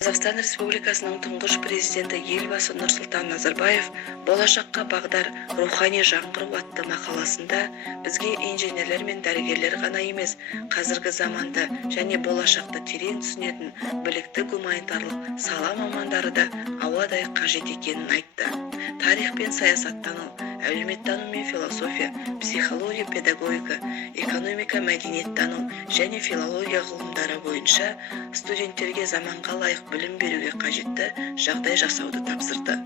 Қазақстан Республикасының тұңғыш президенті елбасы Нұрсұлтан Назарбаев «Болашаққа бағдар рухани жаңғыру» атты мақаласында бізге инженерлер мен дәрігерлер ғана емес, қазіргі заманды және болашақты терең түсінетін білікті гуманитарлық сала мамандары да ауадай қажет екенін айтты. Тарих пен саясаттану, әлеуметтану мен философия, психология, педагогика, экономика, мәдениеттану және филология ғылымдары бойынша студенттерге заманға лайық білім беруге қажетті жағдай жасауды тапсырды.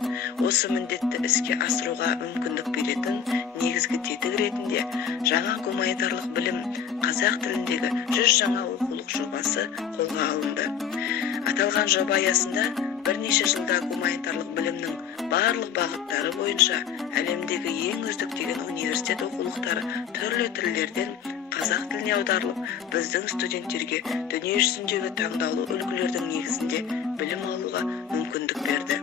Осы міндетті іске асыруға мүмкіндік беретін негізгі тетік ретінде жаңа гуманитарлық білім қазақ тіліндегі 100 жаңа оқулық жобасы қолға алынды. Аталған жоба аясында бірнеше жылда гуманитарлық білімнің барлық бағыттары бойынша әлемдегі ең үздік деген университет оқулықтары түрлі тілдерден қазақ тіліне аударылып, біздің студенттерге дүние жүзіндегі таңдаулы үлгілердің негізінде білім алуға мүмкіндік берді.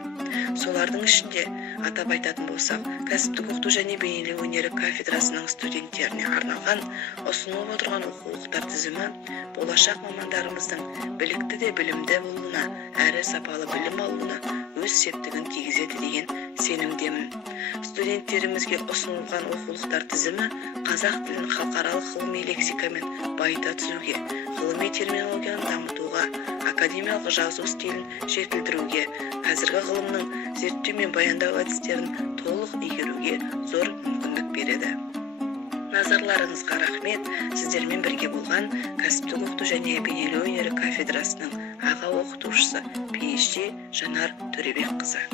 Солардың ішінде атап айтатын болсақ, кәсіптік оқыту және бейнелеу өнері кафедрасының студенттеріне арналған ұсынылып отырған оқулықтар тізімі болашақ мамандарымыздың білікті де білімді болуына, әрі сапалы білім алуына өз септігін тигізеді деген сенімдемін. Студенттерімізге ұсынылған оқулықтар тізімі қазақ тілін халықаралық ғылыми лексикамен байыта түсуге, ғылыми терминологияны дамытуға, академиялық жазу стилін жетілдіруге, қазіргі ғылымның зерттеу мен баяндау әдістерін толық игеруге зор мүмкіндік береді. Назарларыңызға рахмет. Сіздермен бірге болған кәсіптік оқыту және бейнелеу өнері кафедрасының аға оқытушысы PhD Жанар Төребекқызы.